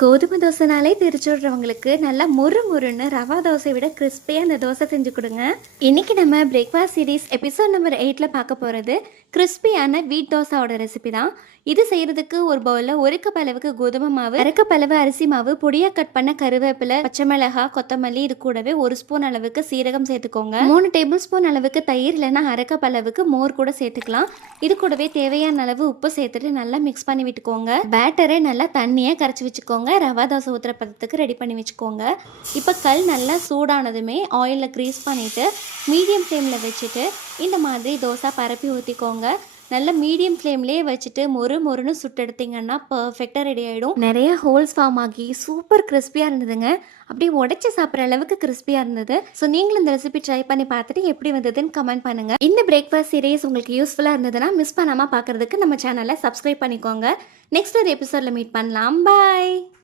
கோதுமை தோசைனாலே தெரிச்சு விட்றவங்களுக்கு நல்லா முறுமுறுன்னு ரவா தோசை விட கிறிஸ்பியாக அந்த தோசை செஞ்சு கொடுங்க. இன்றைக்கி நம்ம பிரேக்ஃபாஸ்ட் சீரீஸ் எபிசோட் நம்பர் 8 பார்க்க போகிறது கிறிஸ்பியான வீட் தோசாவோட ரெசிபி தான். இது செய்கிறதுக்கு ஒரு பவுலில் 1 கப் அளவுக்கு கோதுமை மாவு, 1/2 கப் அளவு அரிசி மாவு, பொடியாக கட் பண்ண கருவேப்பிலை, பச்சை மிளகாய், கொத்தமல்லி, இது கூடவே 1 ஸ்பூன் அளவுக்கு சீரகம் சேர்த்துக்கோங்க. 3 டேபிள் ஸ்பூன் அளவுக்கு தயிர் இல்லைன்னா 1/2 கப் அளவுக்கு மோர் கூட சேர்த்துக்கலாம். இது கூடவே தேவையான அளவு உப்பு சேர்த்துட்டு நல்லா மிக்ஸ் பண்ணி விட்டுக்கோங்க. பேட்டரை நல்லா தண்ணியாக கரைச்சி வச்சுக்கோங்க. ரவா தோசை ஊற்றுற பதத்துக்கு ரெடி பண்ணி வச்சுக்கோங்க. இப்போ கல் நல்லா சூடானதுமே ஆயிலில் க்ரீஸ் பண்ணிவிட்டு மீடியம் ஃப்ளேமில் வச்சுட்டு இந்த மாதிரி தோசை பரப்பி ஊற்றிக்கோங்க. நல்லா மீடியம் ஃப்ளேம்லேயே வச்சுட்டு மொறுன்னு சுட்டு எடுத்திங்கன்னா பர்ஃபெக்டாக ரெடி ஆகிடும். நிறைய ஹோல்ஸ் ஃபார்ம் ஆகி சூப்பர் கிறிஸ்பியாக இருந்ததுங்க. அப்படியே உடைச்சி சாப்பிட்ற அளவுக்கு கிறிஸ்பியாக இருந்தது. ஸோ நீங்களும் இந்த ரெசிபி ட்ரை பண்ணி பார்த்துட்டு எப்படி வந்ததுன்னு கமெண்ட் பண்ணுங்கள். இந்த பிரேக்ஃபாஸ்ட் சீரீஸ் உங்களுக்கு யூஸ்ஃபுல்லாக இருந்ததுன்னா மிஸ் பண்ணாமல் பார்க்குறதுக்கு நம்ம சேனலை சப்ஸ்கிரைப் பண்ணிக்கோங்க. நெக்ஸ்ட் ஒரு எபிசோடில் மீட் பண்ணலாம். பாய்.